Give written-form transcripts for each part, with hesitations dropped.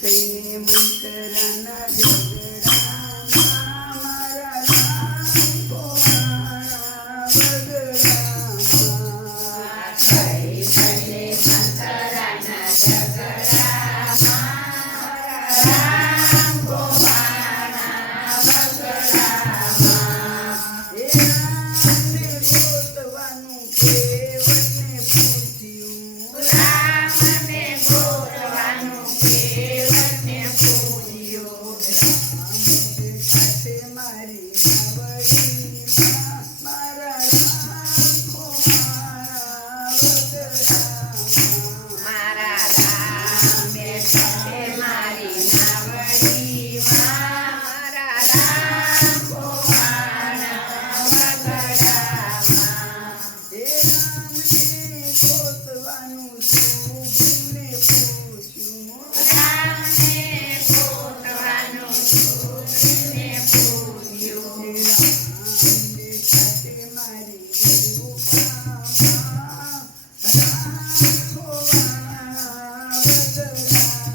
કઈને મંતરાના ઝઘડામાં મારા રામ ગોવાળા વગડામાં કઈ કઈને મંતરાના ઝઘડામાં રામ ગોવાળા વગડામાં એ રામને ગોતવાનું કેવટને પૂછ્યું રામને ગોતવાનું કેવટને પૂછ્યું સાથે મારી નાવડીમાં મારા રામ ગોવાળા વગડામાં મારા રામ બેઠે મારી નાવડીમાં મારા રામ ગોવાળા વગડામાં એ રામને ગોતવાનું સુખને પૂછ્યું રામને ગોતવાનું સુખને પૂછ્યું રામને સાથે મારી ગુફામાં રામ ગોવાળા વગડામાં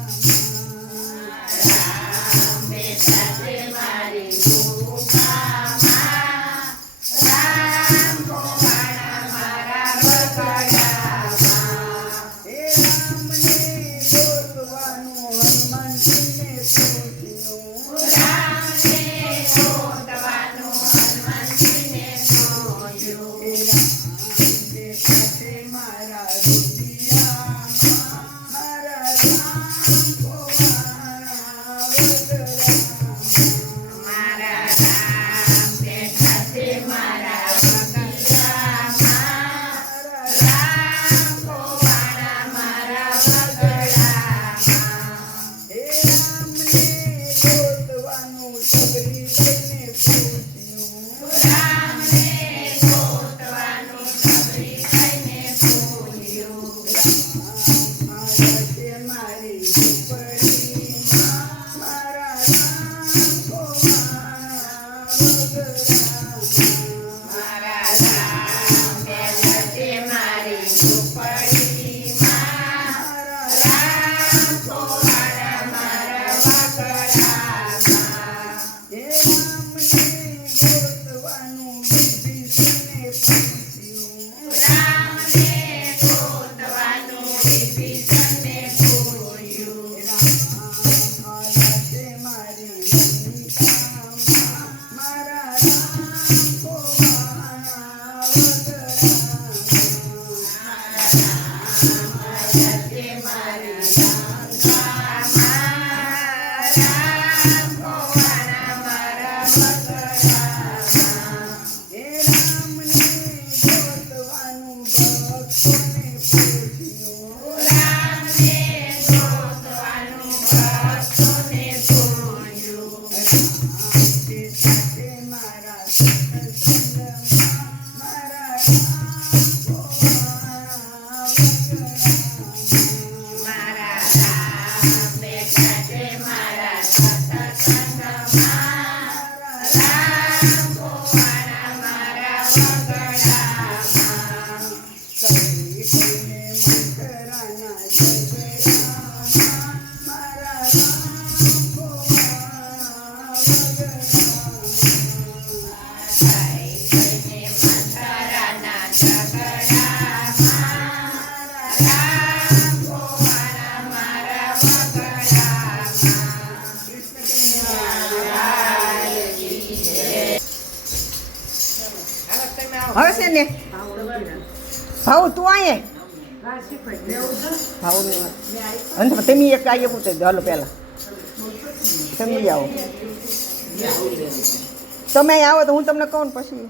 રામ બેઠે મારી ગુફામાં રામ ગોવાળા મારા વગડામાં એ રામને ગોતવાનું હનુમાનજીને પૂછ્યું રામને ગોતવાનું હનુમાનજીને પૂછ્યું એ રામને સાથે મારા રુદિયામાં મારા રામ ગોવાળા વગડામાં મારા રામ બેઠે મારા વગડામાં રામ ગોવાળા મારા વગડામાં હે રામને ગોતવાનું સબરી કઈને પૂછ્યું રામને ગોતવાનું સબરી કઈને પૂછ્યું મારા મારી ઝૂંપડીમાં મારા રામ ગોવાળા વગડામાં મારા રામ બેઠે મારી ઝૂંપડીમાં રામ ગોવાળા મારા વગડામાં હે રામને ગોતવાનું વિભીષણને પૂછ્યું રામને ગોતવાનું વિભીષણને પૂછ્યું રાતે મારી લંકામાં મારા રામ ગોવાળા વગડામાં બેઠે મારી લંકામાં રામ ગોવાળા મારા વગડામાં હે રામને ગોતવાનું ભક્તોને પૂછ્યું રામને ગોતવાનું ભક્તોને પૂછ્યું રાતે સાથે મારા સત્સંગમાં મારા રામ ગોવાળા વગડામાં મારા રામ બેઠે મારા સત્સંગમાં રામ ગોવાળા મારા વગડામાં કઈ કઈને મંતરાના ઝઘડામાં મારા રામ ગોવાળા વગડામાં કઈ કઈને મંતરાના ઝઘડામાં રામ ગોવાળા મારા વગડામાં હવે છે ને ભાવ તું આયે ભાવ અંત તમે એક આવીએ પૂછે હાલો પહેલાં તમે આવો તમે આવો તો હું તમને કહું ને પછી